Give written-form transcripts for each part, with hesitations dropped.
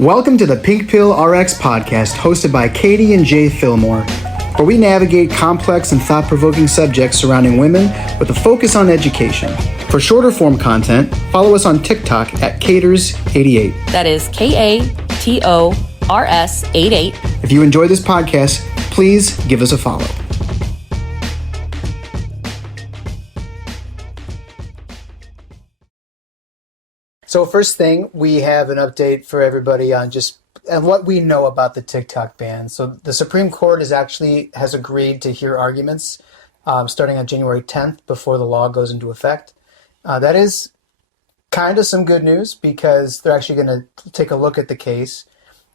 Welcome to the Pink Pill RX podcast, hosted by Katie and Jay Fillmore, where we navigate complex and thought-provoking subjects surrounding women with a focus on education. For shorter form content, follow us on TikTok at Caters88. That is KATORS88. If you enjoy this podcast, please give us a follow. So first thing, we have an update for everybody on just what we know about the TikTok ban. So the Supreme Court has agreed to hear arguments starting on January 10th before the law goes into effect. That is kind of some good news because they're actually going to take a look at the case,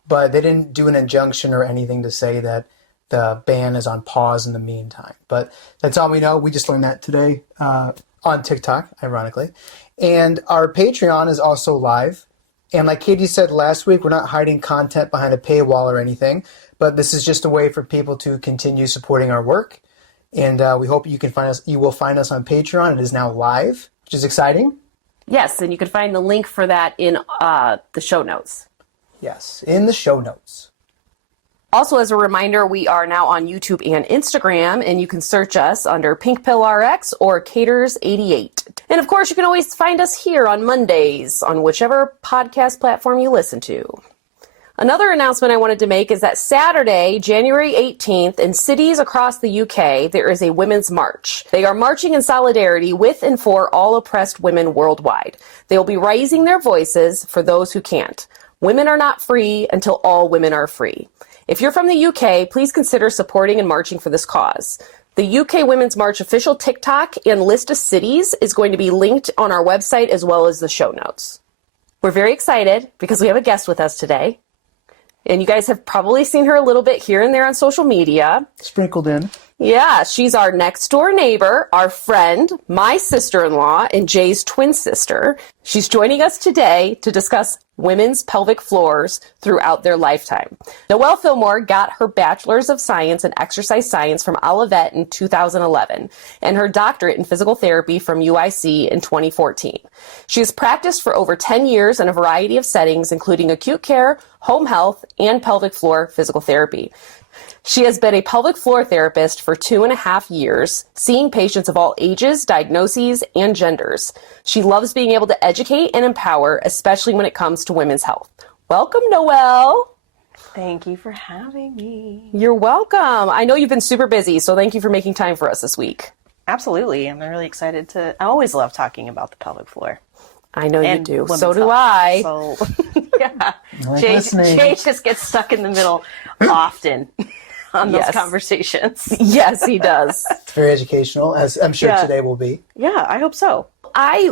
but they didn't do an injunction or anything to say that the ban is on pause in the meantime. But that's all we know. We just learned that today on TikTok, ironically. And our Patreon is also live. And like Katie said last week, we're not hiding content behind a paywall or anything, but this is just a way for people to continue supporting our work. And we hope you will find us on Patreon. It is now live, which is exciting. Yes, and you can find the link for that in the show notes. Yes, in the show notes. Also, as a reminder, we are now on YouTube and Instagram, and you can search us under Pink Pill RX or Caters88. And of course, you can always find us here on Mondays on whichever podcast platform you listen to. Another announcement I wanted to make is that Saturday, January 18th, in cities across the UK, there is a women's march. They are marching in solidarity with and for all oppressed women worldwide. They will be raising their voices for those who can't. Women are not free until all women are free. If you're from the UK, please consider supporting and marching for this cause. The UK Women's March official TikTok and list of cities is going to be linked on our website as well as the show notes. We're very excited because we have a guest with us today. And you guys have probably seen her a little bit here and there on social media. Sprinkled in. Yeah, she's our next door neighbor, our friend, my sister-in-law, and Jay's twin sister. She's joining us today to discuss women's pelvic floors throughout their lifetime. Noelle Fillmore got her Bachelor's of Science in Exercise Science from Olivet in 2011 and her doctorate in physical therapy from UIC in 2014. She has practiced for over 10 years in a variety of settings, including acute care, home health, and pelvic floor physical therapy. She has been a pelvic floor therapist for 2.5 years, seeing patients of all ages, diagnoses, and genders. She loves being able to educate and empower, especially when it comes to women's health. Welcome, Noelle. Thank you for having me. You're welcome. I know you've been super busy, so thank you for making time for us this week. Absolutely. I'm really excited I always love talking about the pelvic floor. I know you do. So do I. So, yeah. Jay just gets stuck in the middle often on those conversations. Yes, he does. It's very educational, as I'm sure today will be. Yeah, I hope so. I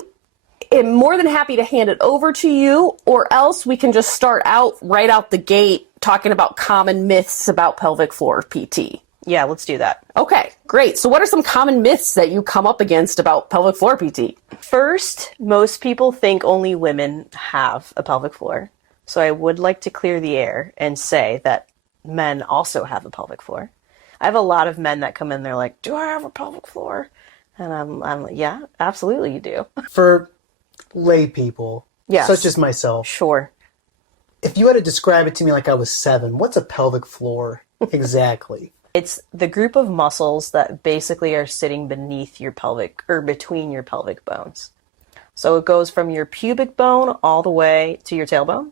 am more than happy to hand it over to you, or else we can just start out right out the gate talking about common myths about pelvic floor PT. Yeah, let's do that. Okay, great. So what are some common myths that you come up against about pelvic floor PT? First, most people think only women have a pelvic floor. So I would like to clear the air and say that men also have a pelvic floor. I have a lot of men that come in, they're like, do I have a pelvic floor? And I'm like, yeah, absolutely you do. For lay people, yes, such as myself, sure. If you had to describe it to me like I was 7, what's a pelvic floor exactly? It's the group of muscles that basically are sitting beneath your pelvic or between your pelvic bones. So it goes from your pubic bone all the way to your tailbone.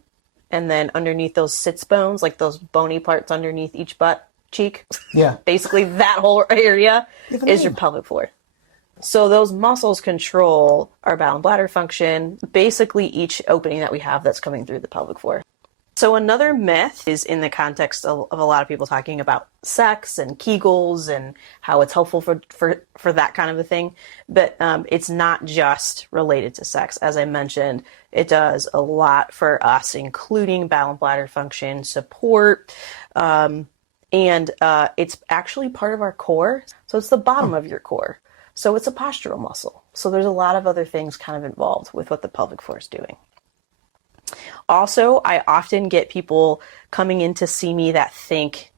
And then underneath those sits bones, like those bony parts underneath each butt cheek. Yeah. Basically that whole area is your pelvic floor. So those muscles control our bowel and bladder function, basically each opening that we have that's coming through the pelvic floor. So another myth is in the context of a lot of people talking about sex and Kegels and how it's helpful for that kind of a thing. But it's not just related to sex. As I mentioned, it does a lot for us, including bowel and bladder function, support, and it's actually part of our core. So it's the bottom of your core. So it's a postural muscle. So there's a lot of other things kind of involved with what the pelvic floor is doing. Also, I often get people coming in to see me that think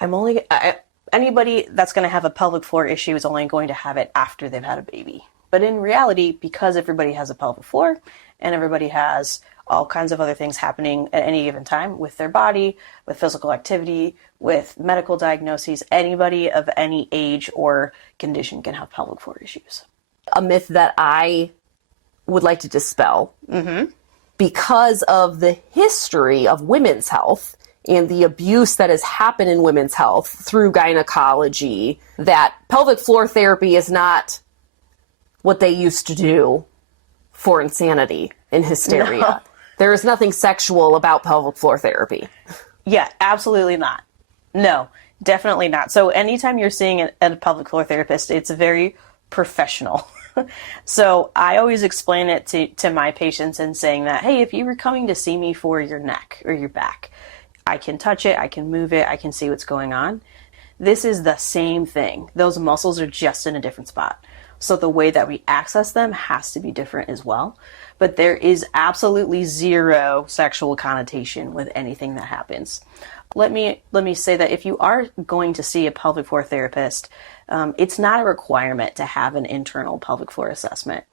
anybody that's going to have a pelvic floor issue is only going to have it after they've had a baby. But in reality, because everybody has a pelvic floor and everybody has all kinds of other things happening at any given time with their body, with physical activity, with medical diagnoses. Anybody of any age or condition can have pelvic floor issues. A myth that I would like to dispel, because of the history of women's health and the abuse that has happened in women's health through gynecology, that pelvic floor therapy is not what they used to do for insanity and hysteria. No. There is nothing sexual about pelvic floor therapy. Yeah, absolutely not. No, definitely not. So anytime you're seeing a pelvic floor therapist, it's very professional. So I always explain it to my patients and saying that, hey, if you were coming to see me for your neck or your back, I can touch it, I can move it, I can see what's going on. This is the same thing. Those muscles are just in a different spot. So the way that we access them has to be different as well. But there is absolutely zero sexual connotation with anything that happens. Let me say that if you are going to see a pelvic floor therapist, it's not a requirement to have an internal pelvic floor assessment.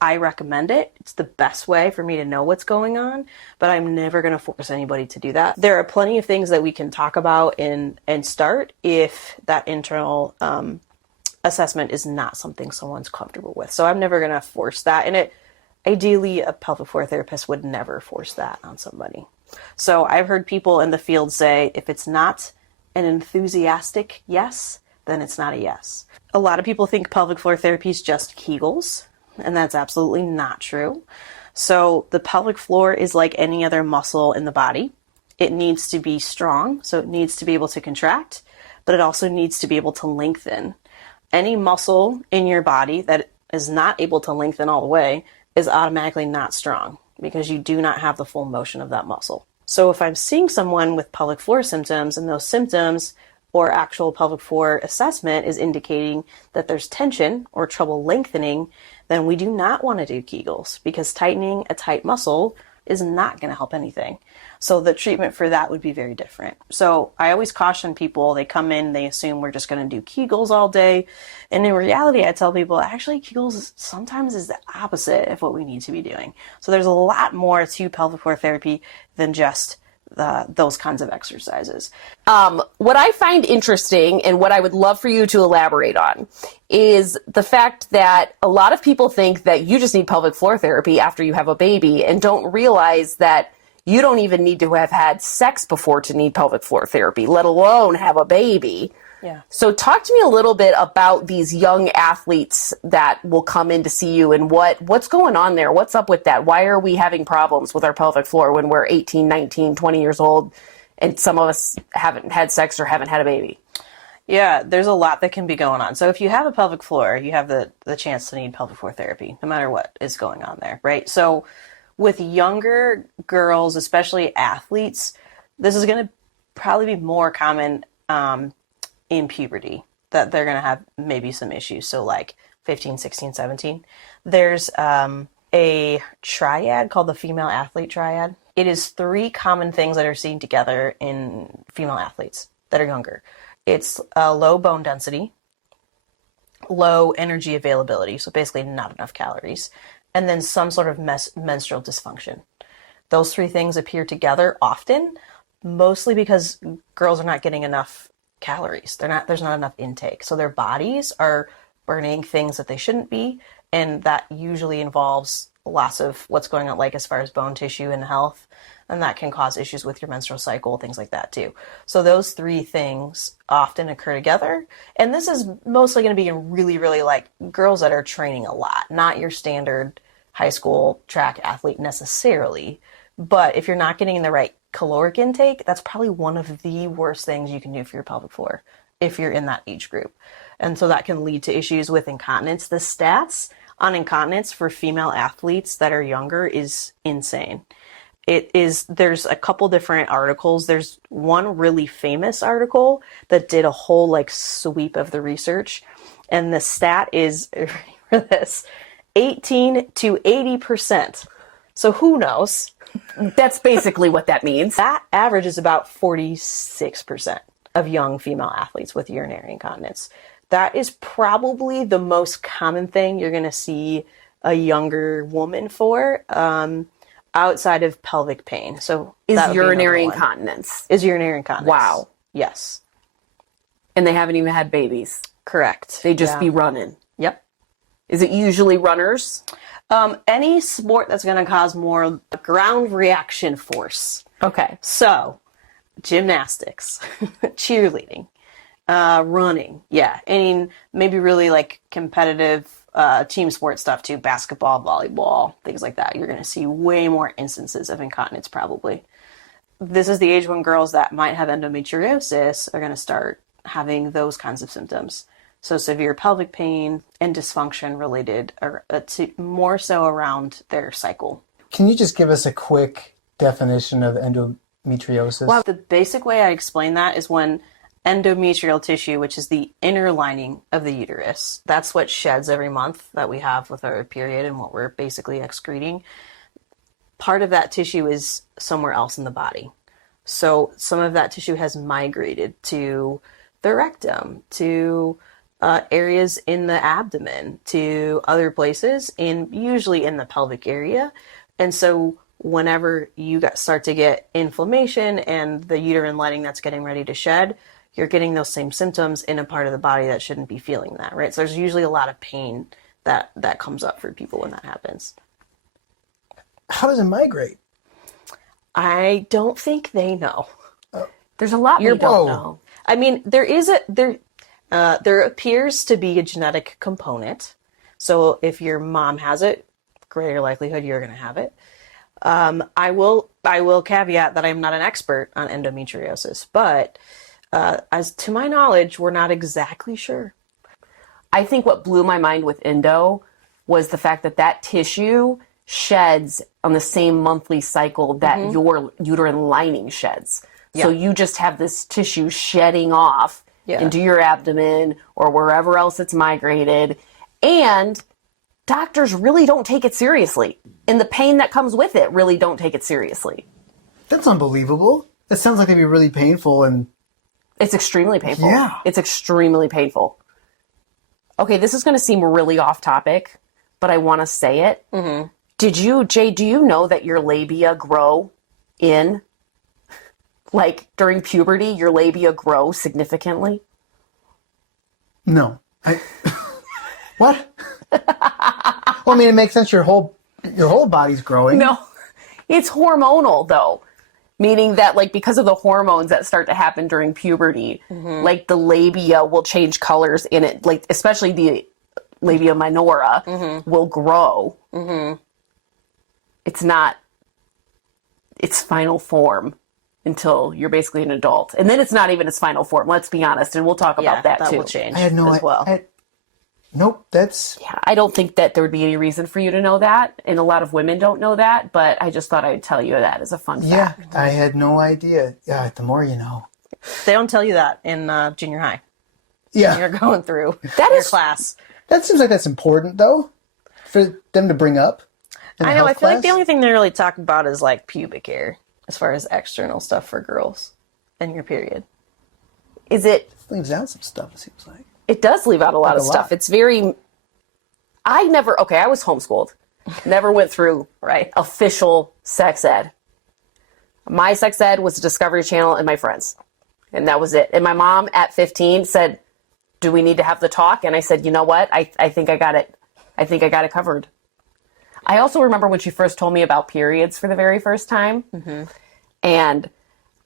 I recommend it. It's the best way for me to know what's going on, but I'm never going to force anybody to do that. There are plenty of things that we can talk about and start if that internal assessment is not something someone's comfortable with. So I'm never going to force that. And ideally, a pelvic floor therapist would never force that on somebody. So I've heard people in the field say, if it's not an enthusiastic yes, then it's not a yes. A lot of people think pelvic floor therapy is just Kegels, and that's absolutely not true. So the pelvic floor is like any other muscle in the body. It needs to be strong, so it needs to be able to contract, but it also needs to be able to lengthen. Any muscle in your body that is not able to lengthen all the way is automatically not strong because you do not have the full motion of that muscle. So if I'm seeing someone with pelvic floor symptoms and those symptoms or actual pelvic floor assessment is indicating that there's tension or trouble lengthening, then we do not want to do Kegels because tightening a tight muscle is not going to help anything. So the treatment for that would be very different. So I always caution people, they come in, they assume we're just going to do Kegels all day. And in reality, I tell people, actually, Kegels sometimes is the opposite of what we need to be doing. So there's a lot more to pelvic floor therapy than just those kinds of exercises. What I find interesting and what I would love for you to elaborate on is the fact that a lot of people think that you just need pelvic floor therapy after you have a baby and don't realize that you don't even need to have had sex before to need pelvic floor therapy, let alone have a baby. Yeah. So talk to me a little bit about these young athletes that will come in to see you and what's going on there? What's up with that? Why are we having problems with our pelvic floor when we're 18, 19, 20 years old and some of us haven't had sex or haven't had a baby? Yeah, there's a lot that can be going on. So if you have a pelvic floor, you have the chance to need pelvic floor therapy, no matter what is going on there, right? So with younger girls, especially athletes, this is going to probably be more common in puberty, that they're going to have maybe some issues. So like 15, 16, 17. There's a triad called the female athlete triad. It is 3 common things that are seen together in female athletes that are younger. It's low bone density, low energy availability, so basically not enough calories, and then some sort of menstrual dysfunction. Those 3 things appear together often, mostly because girls are not getting enough calories. There's not enough intake. So their bodies are burning things that they shouldn't be. And that usually involves lots of what's going on, like as far as bone tissue and health. And that can cause issues with your menstrual cycle, things like that too. So those 3 things often occur together. And this is mostly going to be in really, really like girls that are training a lot, not your standard high school track athlete necessarily. But if you're not getting the right caloric intake, that's probably one of the worst things you can do for your pelvic floor if you're in that age group. And so that can lead to issues with incontinence. The stats on incontinence for female athletes that are younger is insane. There's a couple different articles. There's one really famous article that did a whole like sweep of the research. And the stat is, for this, 18 to 80%. So who knows? That's basically what that means. That average is about 46% of young female athletes with urinary incontinence. That is probably the most common thing you're going to see a younger woman for. outside of pelvic pain. So Is that would be another urinary one. incontinence. Is urinary incontinence. Wow. Yes. And they haven't even had babies. Correct. They just Yeah. be running. Yep. Is it usually runners? Any sport that's going to cause more ground reaction force. Okay. So, gymnastics, cheerleading, running. Yeah. And maybe really like competitive team sport stuff too. Basketball, volleyball, things like that. You're going to see way more instances of incontinence probably. This is the age when girls that might have endometriosis are going to start having those kinds of symptoms. So severe pelvic pain and dysfunction related to more so around their cycle. Can you just give us a quick definition of endometriosis? Well, the basic way I explain that is when endometrial tissue, which is the inner lining of the uterus, that's what sheds every month that we have with our period and what we're basically excreting. Part of that tissue is somewhere else in the body. So some of that tissue has migrated to the rectum, to areas in the abdomen, to other places, and usually in the pelvic area. And so whenever you start to get inflammation and the uterine lining that's getting ready to shed, you're getting those same symptoms in a part of the body that shouldn't be feeling that, right? So there's usually a lot of pain that comes up for people when that happens. How does it migrate? I don't think they know. There's a lot we don't Whoa. know. I mean, there appears to be a genetic component. So if your mom has it, greater likelihood you're going to have it. I will caveat that I'm not an expert on endometriosis, but as to my knowledge, we're not exactly sure. I think what blew my mind with endo was the fact that that tissue sheds on the same monthly cycle that your uterine lining sheds. So you just have this tissue shedding off into your abdomen or wherever else it's migrated. And doctors really don't take it seriously. And the pain that comes with it really don't take it seriously. That's unbelievable. That sounds like it'd be really painful and... It's extremely painful. Yeah. It's extremely painful. Okay, this is going to seem really off topic, but I want to say it. Mm-hmm. Jay, do you know that your labia grow in, like during puberty, your labia grow significantly? No. What? Well, I mean, it makes sense. Your whole body's growing. No, it's hormonal though. Meaning that, like, because of the hormones that start to happen during puberty, like the labia will change colors in it, like especially the labia minora will grow. It's not its final form until you're basically an adult, and then it's not even its final form. Let's be honest, and we'll talk about that too. Will change I had no as well. Nope, that's... Yeah, I don't think that there would be any reason for you to know that, and a lot of women don't know that, but I just thought I'd tell you that as a fun fact. Yeah, I had no idea. Yeah, the more you know. They don't tell you that in junior high. Yeah. You're going through That your is- class. That seems like that's important, though, for them to bring up. in I know. health I feel like class. the only thing they really talk about is like pubic hair, as far as external stuff for girls and your period. Is it? Leaves out some stuff, it seems like. It does leave out a lot of a lot. stuff. It's very... I was homeschooled. Never went through official sex ed. My sex ed was the Discovery Channel and my friends. And that was it. And my mom at 15 said, do we need to have the talk? And I said, you know what? I think I got it. I think I got it covered. I also remember when she first told me about periods for the very first time. And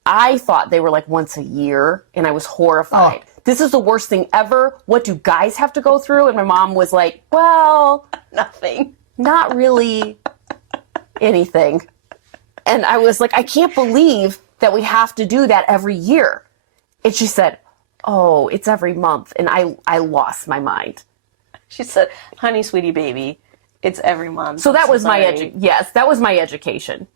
I thought they were like once a year. And I was horrified. This is the worst thing ever. What do guys have to go through? And my mom was like, well, Nothing. not really anything. And I was like, I can't believe that we have to do that every year. And she said, oh, it's every month. And I lost my mind. She said, honey, sweetie baby, it's every month. So that was my sorry. that was my education.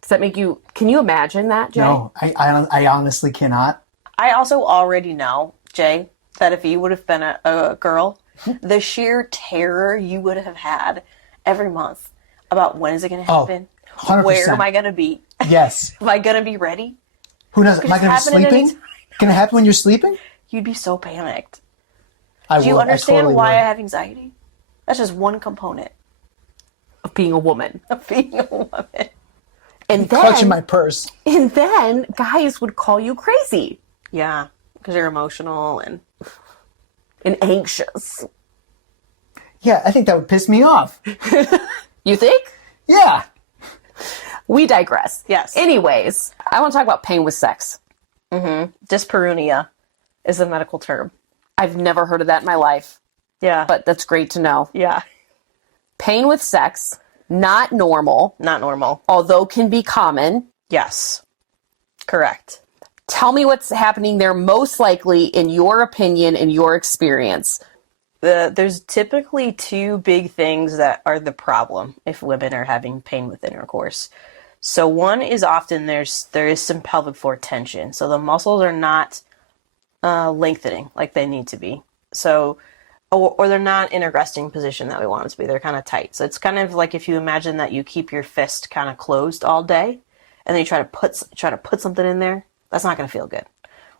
Does that make you, can you imagine that, Jay? No, I honestly cannot. I also already know, Jay, that if you would have been a girl, the sheer terror you would have had every month about when is it going to happen? 100%. Where am I going to be? Yes. Am I going to be ready? Who knows? Am I going to be happen at any sleeping? Can it happen when you're sleeping? You'd be so panicked. I Do you would. understand I totally why would. I have anxiety? That's just one component. being a woman. Being a woman. And Clutching then, my purse. and then guys would call you crazy Yeah, because you're emotional and and anxious. Yeah, I think that would piss me off. You think? Yeah. We digress. Yes. Anyways, I want to talk about pain with sex. dyspareunia is a medical term. I've never heard of that in my life, Yeah. but that's great to know. yeah, Pain with sex, not normal, not normal. although can be common. Yes. Correct. Tell me what's happening there most likely in your opinion, in your experience. There's typically two big things that are the problem if women are having pain with intercourse. So one is often there is some pelvic floor tension. So the muscles are not lengthening like they need to be. So, or they're not in a resting position that we want them to be. They're kind of tight. So it's kind of like if you imagine that you keep your fist kind of closed all day, and then you try to put something in there. That's not going to feel good,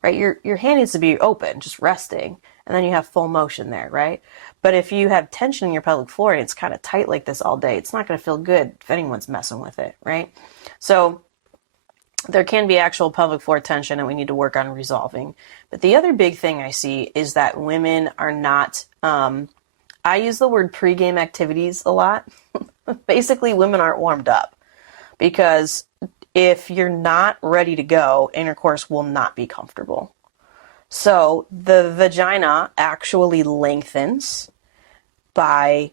right? Your hand needs to be open, just resting, and then you have full motion there, right? But if you have tension in your pelvic floor and it's kind of tight like this all day, it's not going to feel good if anyone's messing with it, right? So there can be actual pelvic floor tension and we need to work on resolving. But the other big thing I see is that women are not, I use the word pregame activities a lot. Basically, women aren't warmed up because if you're not ready to go, intercourse will not be comfortable. So the vagina actually lengthens by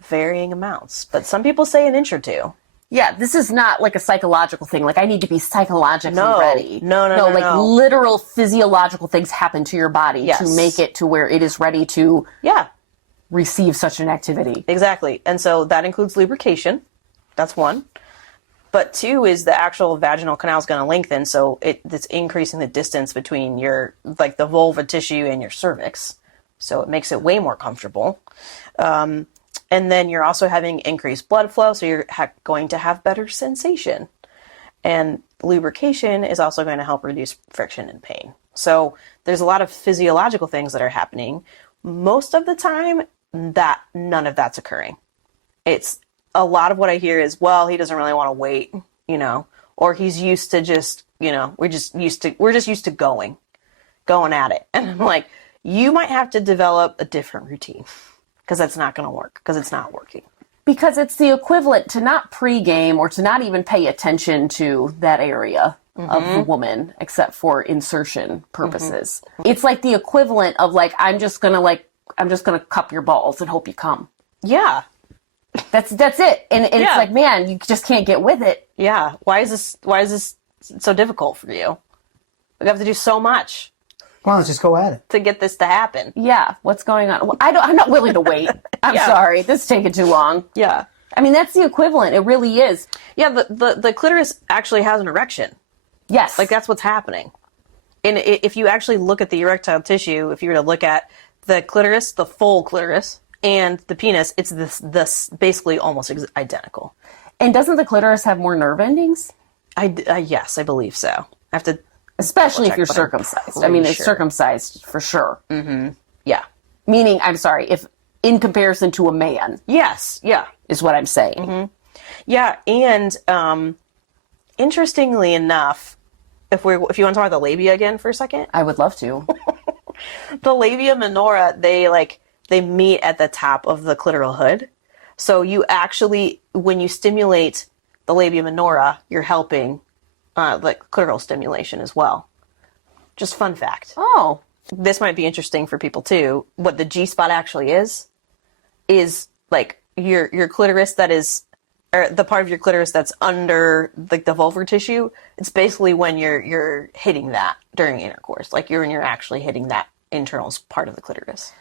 varying amounts, but some people say an inch or two. Yeah, this is not like a psychological thing. Like I need to be psychologically ready. No. Like literal physiological things happen to your body to make it to where it is ready to receive such an activity. Exactly. And so that includes lubrication. That's one. But two is the actual vaginal canal is going to lengthen, so it's increasing the distance between your, like the vulva tissue and your cervix. So it makes it way more comfortable. And then you're also having increased blood flow, so you're going to have better sensation. And lubrication is also going to help reduce friction and pain. So there's a lot of physiological things that are happening. Most of the time, that none of that's occurring. It's a lot of what I hear is, well, he doesn't really want to wait, or he's used to just, we're just used to going at it. And I'm like, you might have to develop a different routine because that's not going to work because it's not working. Because it's the equivalent to not pregame or to not even pay attention to that area of the woman except for insertion purposes. It's like the equivalent of like, I'm just going to cup your balls and hope you come. Yeah. That's it. And it's like, man, you just can't get with it. Yeah. Why is this so difficult for you? We have to do so much Well, let's just go at it. to get this to happen. Yeah. What's going on? Well, I'm not willing to wait. I'm sorry. This is taking too long. Yeah. I mean, that's the equivalent. It really is. Yeah. The clitoris actually has an erection. Yes. Like that's what's happening. And if you actually look at the erectile tissue, if you were to look at the clitoris, the full clitoris, and the penis, it's this basically almost identical. And doesn't the clitoris have more nerve endings? Yes, I believe so. I have to, especially if check, you're but I'm circumcised. I mean, it's sure. circumcised for sure. Yeah. Meaning, I'm sorry, if in comparison to a man. Yes. Yeah. Is what I'm saying. Yeah. And interestingly enough, if you want to talk about the labia again for a second, I would love to. the labia minora, they meet at the top of the clitoral hood. So you actually, when you stimulate the labia minora, you're helping like clitoral stimulation as well. Just fun fact. Oh. This might be interesting for people too. What the G spot actually is like your clitoris that is, or the part of your clitoris that's under like the vulvar tissue. It's basically when you're hitting that during intercourse, like you're actually hitting that internal part of the clitoris.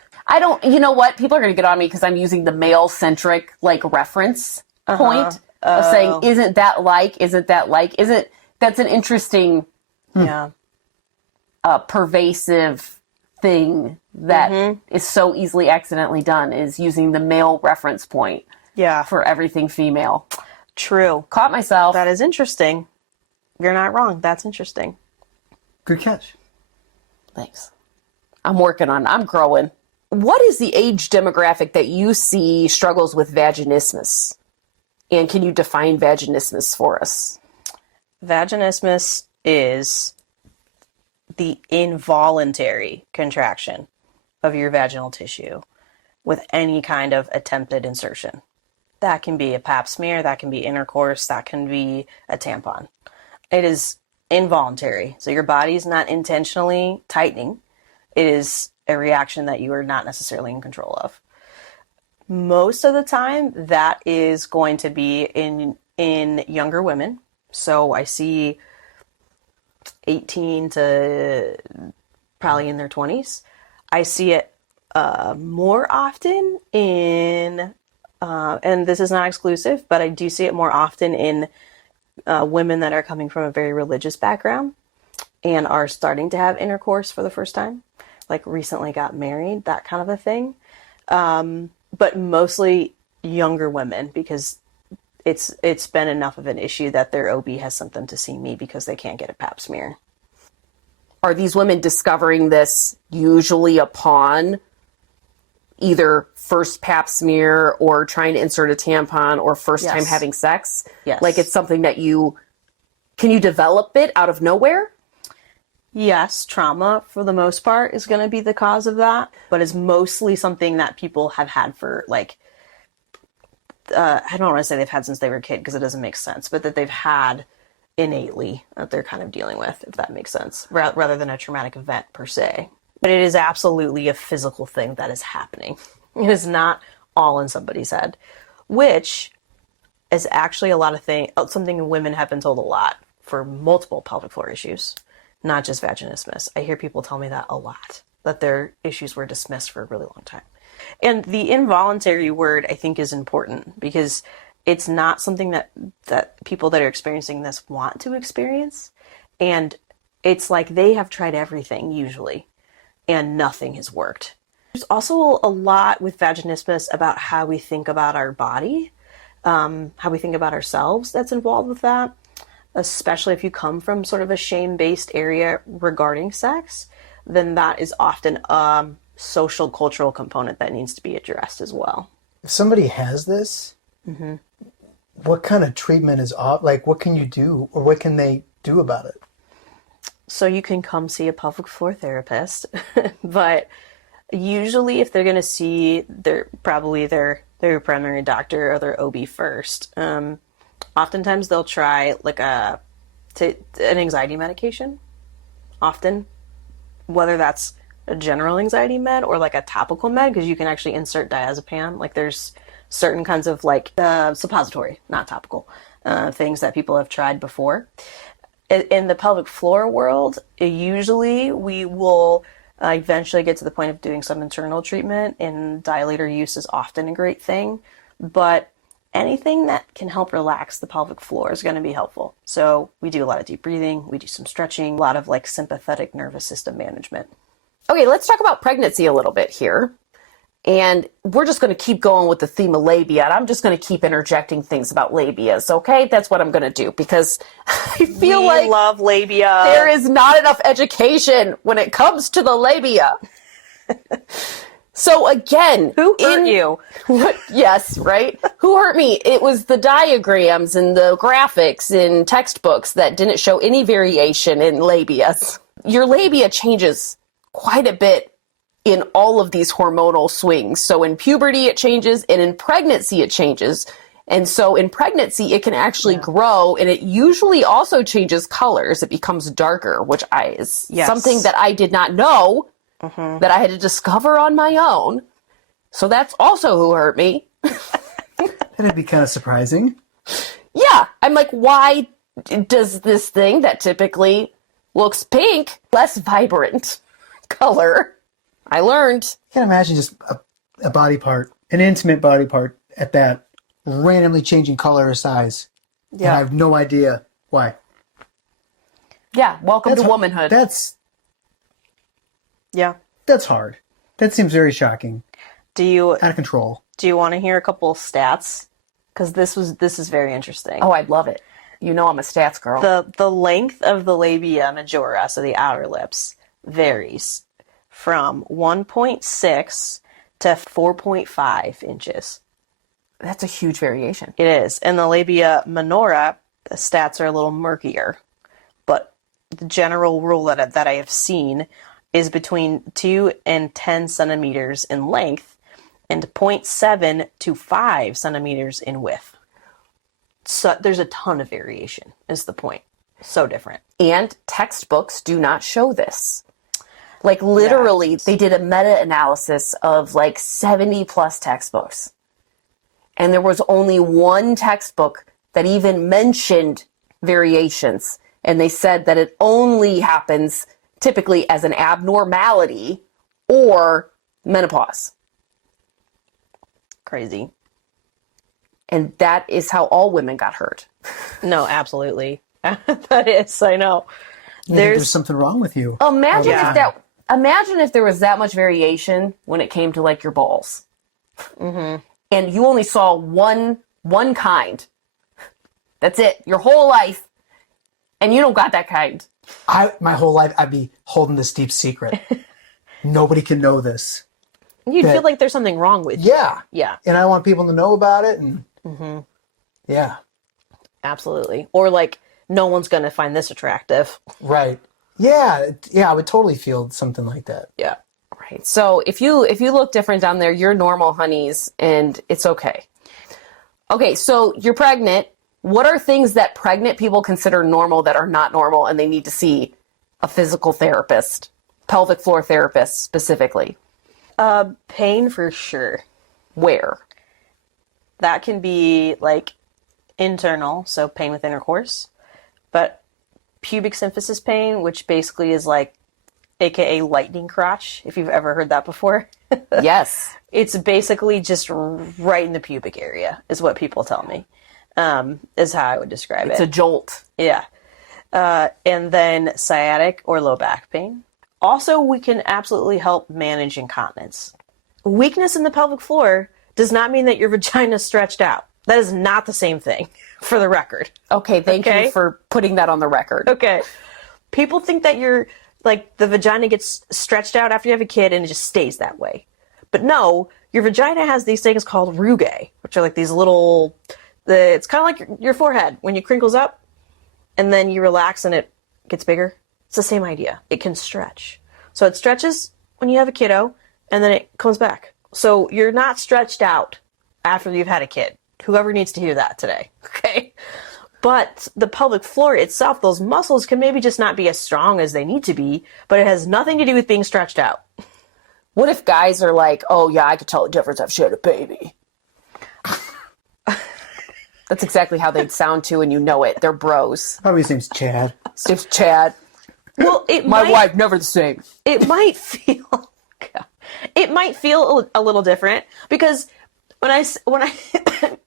You know what? People are going to get on me because I'm using the male-centric, like, reference point of saying, isn't that that's an interesting, pervasive thing that is so easily accidentally done, is using the male reference point for everything female. True. Caught myself. That is interesting. You're not wrong. That's interesting. Good catch. Thanks. I'm growing. What is the age demographic that you see struggles with vaginismus And can you define vaginismus for us? Vaginismus is the involuntary contraction of your vaginal tissue with any kind of attempted insertion. That can be a pap smear, that can be intercourse, that can be a tampon. It is involuntary. So your body's not intentionally tightening. It is a reaction that you are not necessarily in control of. Most of the time, that is going to be in younger women. So I see 18 to probably in their 20s. I see it more often in, and this is not exclusive, but I do see it more often in women that are coming from a very religious background and are starting to have intercourse for the first time, like recently got married, that kind of a thing. But mostly younger women, because it's been enough of an issue that their OB has sent them to see me because they can't get a pap smear. Are these women discovering this usually upon either first pap smear or trying to insert a tampon or first time having sex? Yes. Like it's something that can you develop it out of nowhere? Yes, trauma for the most part is going to be the cause of that, but it's mostly something that people have had for like, I don't want to say they've had since they were a kid because it doesn't make sense, but that they've had innately that they're kind of dealing with, if that makes sense, rather than a traumatic event per se. But it is absolutely a physical thing that is happening. It is not all in somebody's head, which is actually a lot of something women have been told a lot for multiple pelvic floor issues, not just vaginismus. I hear people tell me that a lot, that their issues were dismissed for a really long time. And the involuntary word, I think, is important because it's not something that people that are experiencing this want to experience. And it's like they have tried everything usually, and nothing has worked. There's also a lot with vaginismus about how we think about our body, how we think about ourselves that's involved with that, especially if you come from sort of a shame-based area regarding sex, then that is often a social cultural component that needs to be addressed as well. If somebody has this, what kind of treatment is like? What can you do, or what can they do about it? So you can come see a pelvic floor therapist, but usually if they're going to see their primary doctor or their OB first, oftentimes they'll try like an anxiety medication. Often, whether that's a general anxiety med or like a topical med, because you can actually insert diazepam. Like there's certain kinds of like suppository, not topical, things that people have tried before. In the pelvic floor world, usually we will eventually get to the point of doing some internal treatment, and dilator use is often a great thing. But anything that can help relax the pelvic floor is going to be helpful. So we do a lot of deep breathing, we do some stretching, a lot of like sympathetic nervous system management. Okay, let's talk about pregnancy a little bit here. And we're just going to keep going with the theme of labia. And I'm just going to keep interjecting things about labias, okay? That's what I'm going to do because I feel like we love labia. There is not enough education when it comes to the labia. So again, who hurt you? Yes, right? Who hurt me? It was the diagrams and the graphics in textbooks that didn't show any variation in labias. Your labia changes quite a bit in all of these hormonal swings. So in puberty it changes, and in pregnancy it changes. And so in pregnancy it can actually grow, and it usually also changes colors. It becomes darker, which is something that I did not know that I had to discover on my own. So that's also who hurt me. That'd be kind of surprising. Yeah. I'm like, why does this thing that typically looks pink, less vibrant color? I learned. I can't imagine just a body part, an intimate body part at that, randomly changing color or size. Yeah. And I have no idea why. Yeah, welcome to womanhood. That's hard. That seems very shocking. Out of control. Do you want to hear a couple stats? Because this is very interesting. Oh, I'd love it. You know I'm a stats girl. The length of the labia majora, so the outer lips, varies from 1.6 to 4.5 inches. That's a huge variation. It is. And the labia minora, the stats are a little murkier. But the general rule that I have seen is between 2 and 10 centimeters in length and 0.7 to 5 centimeters in width. So there's a ton of variation, is the point. So different. And textbooks do not show this. Like literally, they did a meta-analysis of like 70 plus textbooks. And there was only one textbook that even mentioned variations. And they said that it only happens typically as an abnormality or menopause. Crazy. And that is how all women got hurt. No, absolutely. That is, I know. There's something wrong with you. Imagine if there was that much variation when it came to like your balls. Mm-hmm. And you only saw one kind. That's it. Your whole life. And you don't got that kind. My whole life, I'd be holding this deep secret. Nobody can know this. You'd feel like there's something wrong with you. Yeah. Yeah. And I want people to know about it. And yeah. Absolutely. Or like, no one's going to find this attractive. Right. Yeah. Yeah. I would totally feel something like that. Yeah. Right. So if you look different down there, you're normal, honeys, and it's okay. Okay. So you're pregnant. What are things that pregnant people consider normal that are not normal and they need to see a physical therapist, pelvic floor therapist specifically? Pain for sure. Where? That can be like internal, so pain with intercourse, but pubic symphysis pain, which basically is like AKA lightning crotch, if you've ever heard that before. Yes. It's basically just right in the pubic area, is what people tell me, is how I would describe it. It's a jolt. Yeah. And then sciatic or low back pain. Also, we can absolutely help manage incontinence. Weakness in the pelvic floor does not mean that your vagina is stretched out. That is not the same thing, for the record. Okay, thank you for putting that on the record. Okay. People think that the vagina gets stretched out after you have a kid and it just stays that way. But no, your vagina has these things called rugae, which are like these little, it's kind of like your forehead when you crinkles up and then you relax and it gets bigger. It's the same idea. It can stretch. So it stretches when you have a kiddo and then it comes back. So you're not stretched out after you've had a kid. Whoever needs to hear that today, okay? But the pelvic floor itself, those muscles can maybe just not be as strong as they need to be, but it has nothing to do with being stretched out. What if guys are like, oh yeah, I could tell the difference if she had a baby? That's exactly how they'd sound too, and you know it. They're bros. Probably his name's Chad. His name's Chad. Well, My wife, never the same. It might feel, a little different because when I,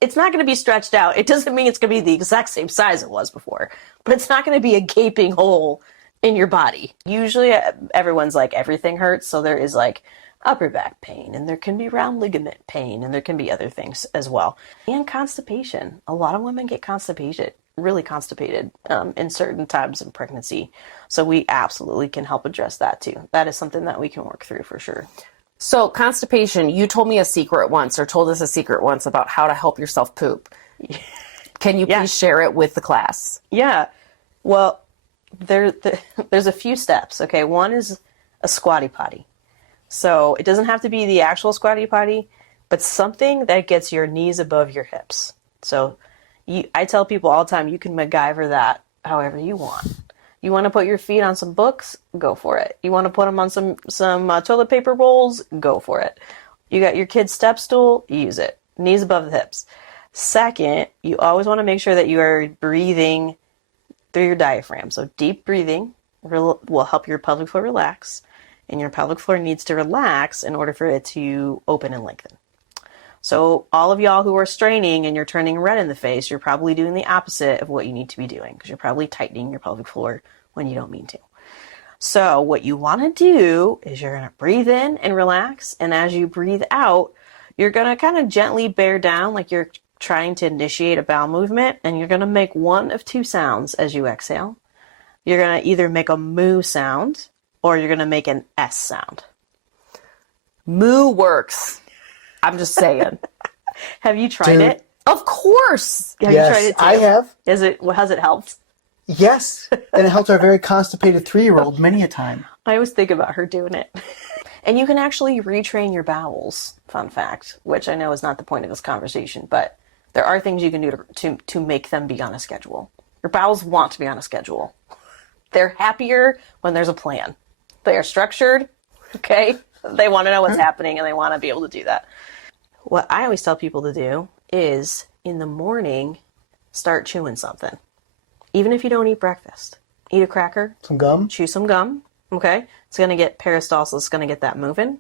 it's not going to be stretched out. It doesn't mean it's going to be the exact same size it was before, but it's not going to be a gaping hole in your body. Usually everyone's like, everything hurts. So there is like upper back pain and there can be round ligament pain and there can be other things as well. And constipation. A lot of women get really constipated in certain times in pregnancy. So we absolutely can help address that too. That is something that we can work through for sure. So constipation, you told me a secret once or told us a secret once about how to help yourself poop. Can you please share it with the class? Yeah. Well, there's a few steps. Okay. One is a squatty potty. So it doesn't have to be the actual squatty potty, but something that gets your knees above your hips. So I tell people all the time, you can MacGyver that however you want. You want to put your feet on some books? Go for it. You want to put them on some toilet paper rolls? Go for it. You got your kid's step stool? Use it. Knees above the hips. Second, you always want to make sure that you are breathing through your diaphragm. So deep breathing will help your pelvic floor relax, and your pelvic floor needs to relax in order for it to open and lengthen. So all of y'all who are straining and you're turning red in the face, you're probably doing the opposite of what you need to be doing because you're probably tightening your pelvic floor when you don't mean to. So what you want to do is you're going to breathe in and relax. And as you breathe out, you're going to kind of gently bear down like you're trying to initiate a bowel movement. And you're going to make one of two sounds as you exhale. You're going to either make a moo sound or you're going to make an S sound. Moo works. I'm just saying. Have you tried Dude. it? Of course. Have Yes, you tried it too? I have. Has it helped? Yes. And it helped our very constipated 3-year-old many a time. I always think about her doing it. And you can actually retrain your bowels, fun fact, which I know is not the point of this conversation, but there are things you can do to make them be on a schedule. Your bowels want to be on a schedule. They're happier when there's a plan. They are structured, okay? They want to know what's happening and they want to be able to do that. What I always tell people to do is in the morning, start chewing something. Even if you don't eat breakfast, eat a cracker, Some gum? chew some gum, okay? It's going to get peristalsis, it's going to get that moving.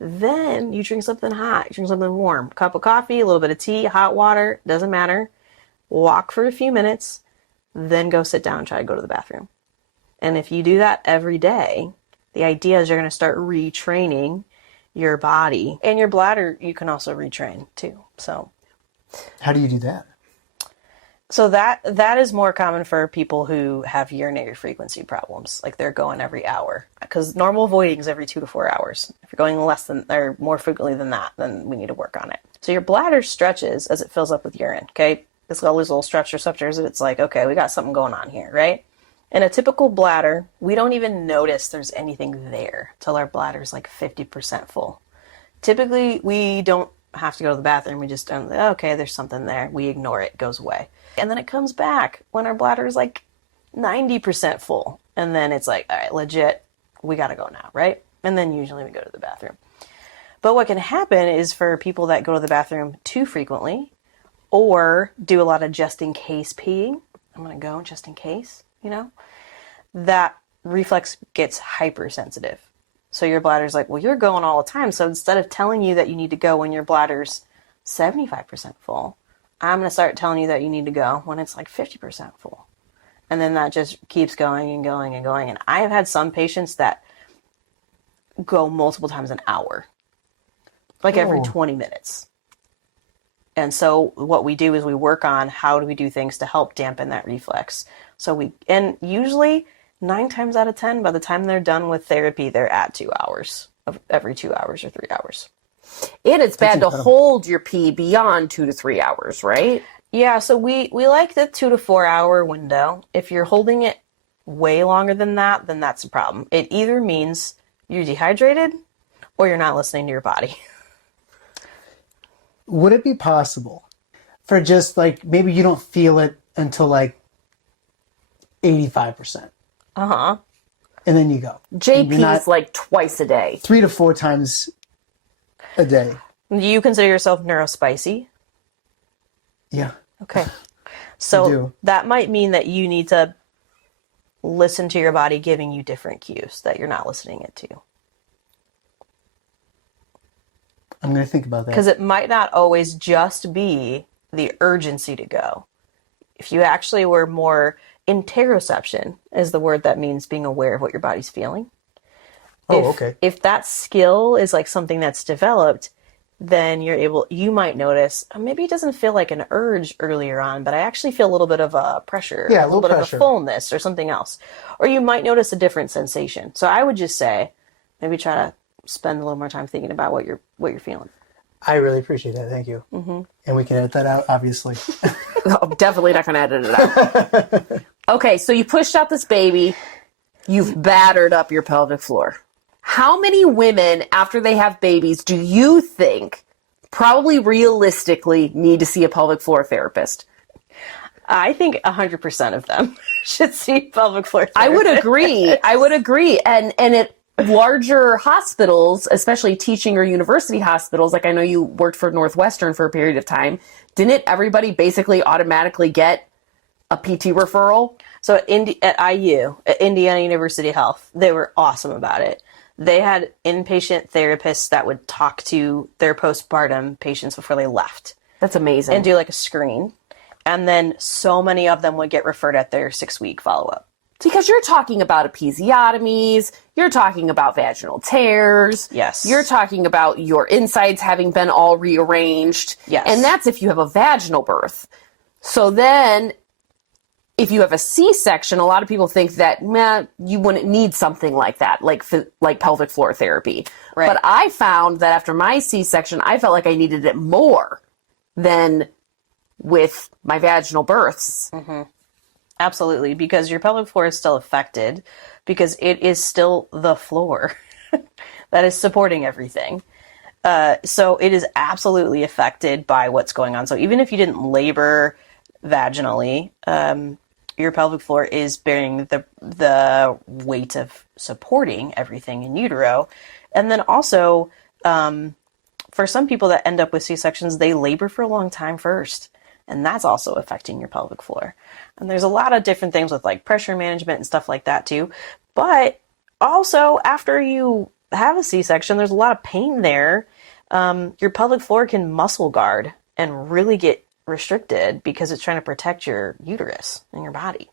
Then you drink something hot, you drink something warm. Cup of coffee, a little bit of tea, hot water, doesn't matter. Walk for a few minutes, then go sit down and try to go to the bathroom. And if you do that every day, the idea is you're going to start retraining your body. And your bladder, you can also retrain too. How do you do that? So that is more common for people who have urinary frequency problems, like they're going every hour. Because normal voiding is every 2 to 4 hours. If you're going less than or more frequently than that, then we need to work on it. So your bladder stretches as it fills up with urine. Okay, it's got all these little stretch receptors, and it's like, okay, we got something going on here, right? In a typical bladder, we don't even notice there's anything there till our bladder's like 50% full. Typically, we don't have to go to the bathroom. We just don't, okay, there's something there. We ignore it, it goes away. And then it comes back when our bladder is like 90% full. And then it's like, all right, legit, we got to go now, right? And then usually we go to the bathroom. But what can happen is for people that go to the bathroom too frequently or do a lot of just in case peeing, I'm going to go just in case, that reflex gets hypersensitive. So your bladder's like, well, you're going all the time. So instead of telling you that you need to go when your bladder's 75% full, I'm going to start telling you that you need to go when it's like 50% full. And then that just keeps going and going and going. And I have had some patients that go multiple times an hour, like every 20 minutes. And so what we do is we work on how do we do things to help dampen that reflex. And usually 9 times out of 10, by the time they're done with therapy, they're at 2 hours, of every 2 hours or 3 hours. And it's bad to hold your pee beyond 2 to 3 hours, right? Yeah, so we like the 2 to 4 hour window. If you're holding it way longer than that, then that's a problem. It either means you're dehydrated or you're not listening to your body. Would it be possible for just like, maybe you don't feel it until like 85%? Uh-huh. And then you go. JP's like twice a day. 3 to 4 times a day. Do you consider yourself neurospicy? Yeah. Okay. I So do. that might mean that you need to listen to your body giving you different cues that you're not listening it to. I'm going to think about that. Because it might not always just be the urgency to go. If you actually were more interoception is the word that means being aware of what your body's feeling. Okay. If that skill is like something that's developed, then you might notice, maybe it doesn't feel like an urge earlier on, but I actually feel a little bit of a pressure, Yeah, a little bit pressure. of a fullness or something else. Or you might notice a different sensation. So I would just say, maybe try to spend a little more time thinking about what you're feeling. I really appreciate that. Thank you. Mm-hmm. And we can edit that out, obviously. I'm definitely not going to edit it out. Okay, so you pushed out this baby. You've battered up your pelvic floor. How many women, after they have babies, do you think probably realistically need to see a pelvic floor therapist? I think 100% of them should see pelvic floor therapist. I would agree. And at larger hospitals, especially teaching or university hospitals, like I know you worked for Northwestern for a period of time, didn't everybody basically automatically get a PT referral? So at IU, at Indiana University Health, they were awesome about it. They had inpatient therapists that would talk to their postpartum patients before they left. That's amazing. And do like a screen. And then so many of them would get referred at their 6-week follow-up. Because you're talking about episiotomies, you're talking about vaginal tears. Yes. You're talking about your insides having been all rearranged. Yes. And that's if you have a vaginal birth. So then, if you have a C-section, a lot of people think that, you wouldn't need something like that, like pelvic floor therapy. Right. But I found that after my C-section, I felt like I needed it more than with my vaginal births. Absolutely, because your pelvic floor is still affected because it is still the floor that is supporting everything. So it is absolutely affected by what's going on. So even if you didn't labor vaginally, your pelvic floor is bearing the weight of supporting everything in utero. And then also, for some people that end up with C-sections, they labor for a long time first. And that's also affecting your pelvic floor. And there's a lot of different things with like pressure management and stuff like that too. But also after you have a C-section, there's a lot of pain there. Your pelvic floor can muscle guard and really get restricted because it's trying to protect your uterus and your body.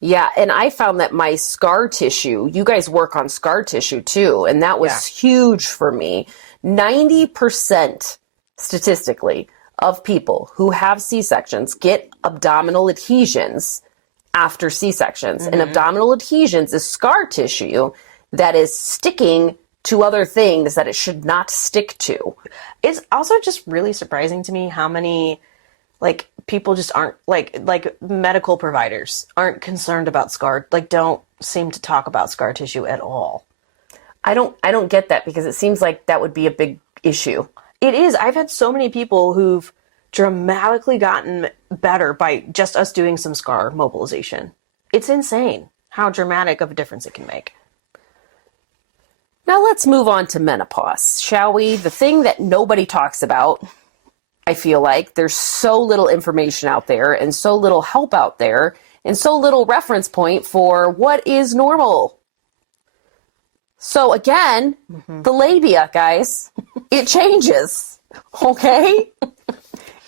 Yeah, and I found that my scar tissue, you guys work on scar tissue too, and that was huge for me. 90% statistically of people who have C-sections get abdominal adhesions after C-sections. And abdominal adhesions is scar tissue that is sticking to other things that it should not stick to. It's also just really surprising to me how many like people just aren't like medical providers aren't concerned about scar, like don't seem to talk about scar tissue at all. I don't get that because it seems like that would be a big issue. It is. I've had so many people who've dramatically gotten better by just us doing some scar mobilization. It's insane how dramatic of a difference it can make. Now let's move on to menopause, shall we? The thing that nobody talks about, I feel like. There's so little information out there and so little help out there and so little reference point for what is normal. So again, the labia, guys, it changes, okay?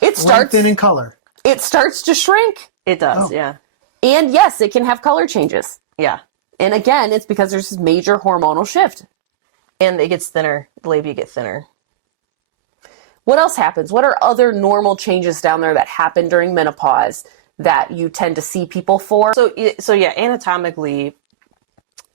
It starts Lengthen in color. It starts to shrink. It does, yeah. And yes, it can have color changes. Yeah. And again, it's because there's this major hormonal shift. And it gets thinner. The labia get thinner. What else happens? What are other normal changes down there that happen during menopause that you tend to see people for? So yeah, anatomically,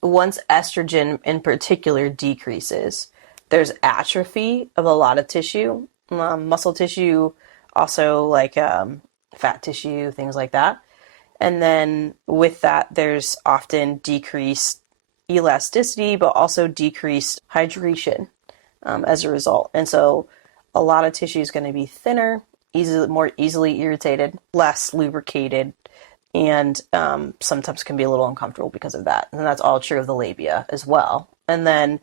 once estrogen in particular decreases, there's atrophy of a lot of tissue, muscle tissue, also like fat tissue, things like that. And then with that, there's often decreased elasticity, but also decreased hydration as a result. And so a lot of tissue is going to be thinner, more easily irritated, less lubricated, and sometimes can be a little uncomfortable because of that. And that's all true of the labia as well. And then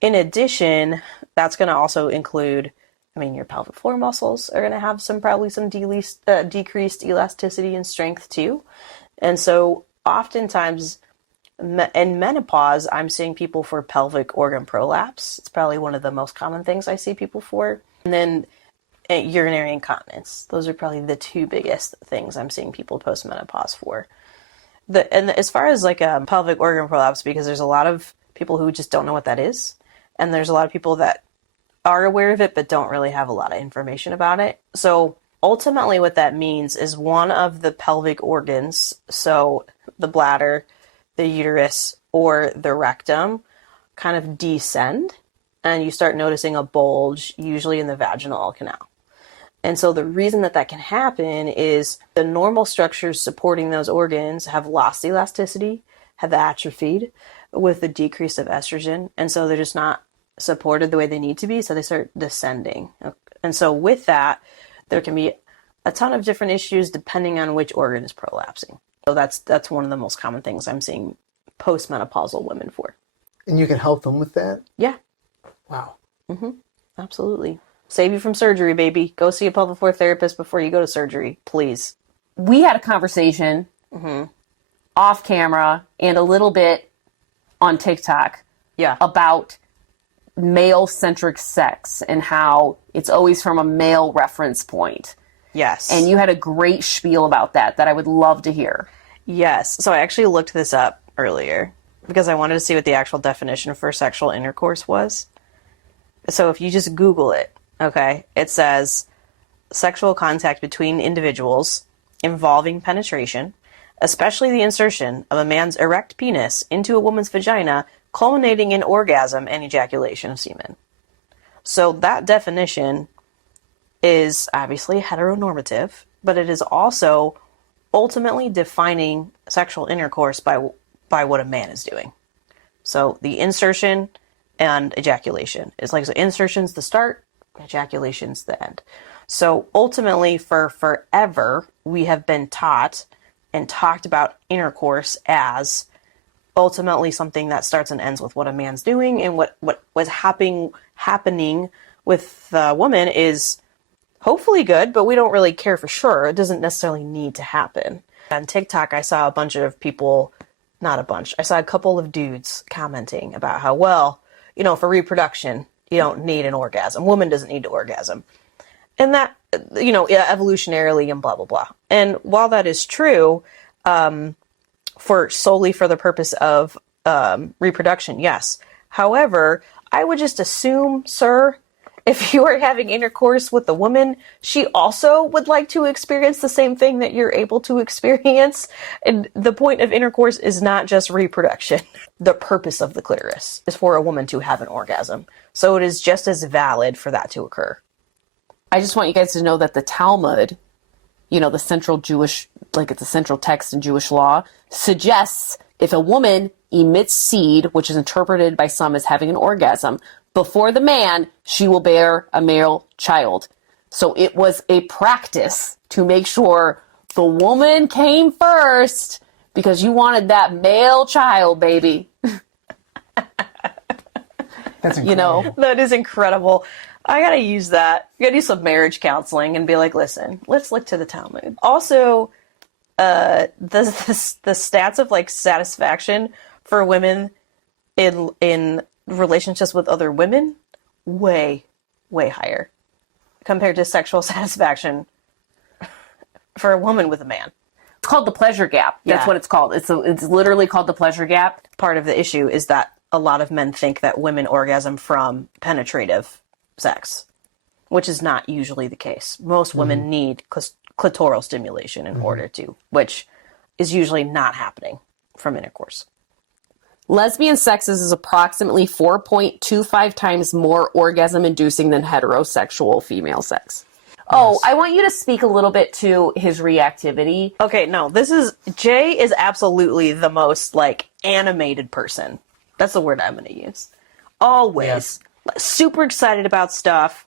in addition, that's going to also include, your pelvic floor muscles are going to have probably some decreased elasticity and strength too. And so oftentimes in menopause, I'm seeing people for pelvic organ prolapse. It's probably one of the most common things I see people for. And then urinary incontinence. Those are probably the two biggest things I'm seeing people post-menopause for. As far as like a pelvic organ prolapse, because there's a lot of people who just don't know what that is. And there's a lot of people that are aware of it, but don't really have a lot of information about it. So ultimately what that means is one of the pelvic organs, so the bladder, the uterus, or the rectum, kind of descend, and you start noticing a bulge, usually in the vaginal canal. And so the reason that can happen is the normal structures supporting those organs have lost elasticity, have atrophied with the decrease of estrogen, and so they're just not supported the way they need to be, so they start descending. And so with that, there can be a ton of different issues depending on which organ is prolapsing. So that's one of the most common things I'm seeing postmenopausal women for. And you can help them with that? Yeah. Wow. Absolutely. Save you from surgery, baby. Go see a pelvic floor therapist before you go to surgery, please. We had a conversation off camera and a little bit on TikTok about male-centric sex and how it's always from a male reference point. Yes. And you had a great spiel about that I would love to hear. Yes. So I actually looked this up earlier because I wanted to see what the actual definition for sexual intercourse was. So if you just Google it, okay, it says sexual contact between individuals involving penetration, especially the insertion of a man's erect penis into a woman's vagina, culminating in orgasm and ejaculation of semen. So that definition is obviously heteronormative, but it is also ultimately defining sexual intercourse by what a man is doing. So the insertion and ejaculation is like, so insertion's the start, ejaculation's the end. So ultimately, for forever, we have been taught and talked about intercourse as ultimately something that starts and ends with what a man's doing, and what was happening with the woman is hopefully good, but we don't really care for sure. It doesn't necessarily need to happen. On TikTok, I saw a bunch of people, not a bunch, I saw a couple of dudes commenting about how, well, for reproduction, you don't need an orgasm. Woman doesn't need to orgasm. And that, evolutionarily and blah, blah, blah. And while that is true, solely for the purpose of reproduction, yes. However, I would just assume, sir, if you are having intercourse with a woman, she also would like to experience the same thing that you're able to experience. And the point of intercourse is not just reproduction. The purpose of the clitoris is for a woman to have an orgasm. So it is just as valid for that to occur. I just want you guys to know that the Talmud, the central Jewish, it's a central text in Jewish law, suggests if a woman emits seed, which is interpreted by some as having an orgasm, before the man, she will bear a male child. So it was a practice to make sure the woman came first because you wanted that male child, baby. That's incredible. That is incredible. I gotta use that. I gotta do some marriage counseling and be like, listen, let's look to the Talmud. Also, the stats of satisfaction for women in relationships with other women, way higher compared to sexual satisfaction for a woman with a man. It's called the pleasure gap. That's what it's called. It's literally called the pleasure gap. Part of the issue is that a lot of men think that women orgasm from penetrative sex, which is not usually the case. Most women need clitoral stimulation in order to, which is usually not happening from intercourse. Lesbian sex is approximately 4.25 times more orgasm-inducing than heterosexual female sex. Oh, I want you to speak a little bit to his reactivity. Okay, no, Jay is absolutely the most, animated person. That's the word I'm going to use. Always. Yeah. Super excited about stuff.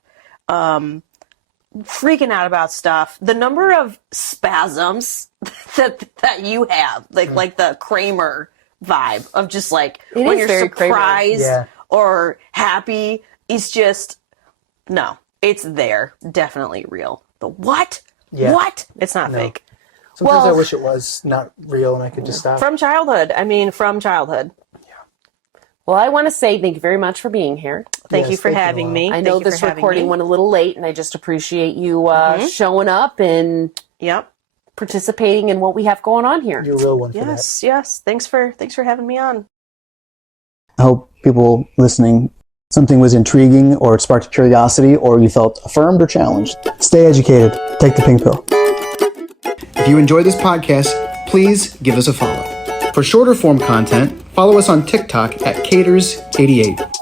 Freaking out about stuff. The number of spasms that you have, like the Kramer vibe of just when you're surprised or happy, is just, no, it's there. Definitely real. The what? Yeah. What? It's not fake. Sometimes I wish it was not real and I could just stop. From childhood. Yeah. Well, I want to say thank you very much for being here. Thank you for having me. I know this recording went a little late, and I just appreciate you showing up and participating in what we have going on here. You're a real one for that. Yes. Thanks for having me on. I hope people listening, something was intriguing or it sparked curiosity or you felt affirmed or challenged. Stay educated. Take the pink pill. If you enjoyed this podcast, please give us a follow. For shorter form content, follow us on TikTok at Caters88.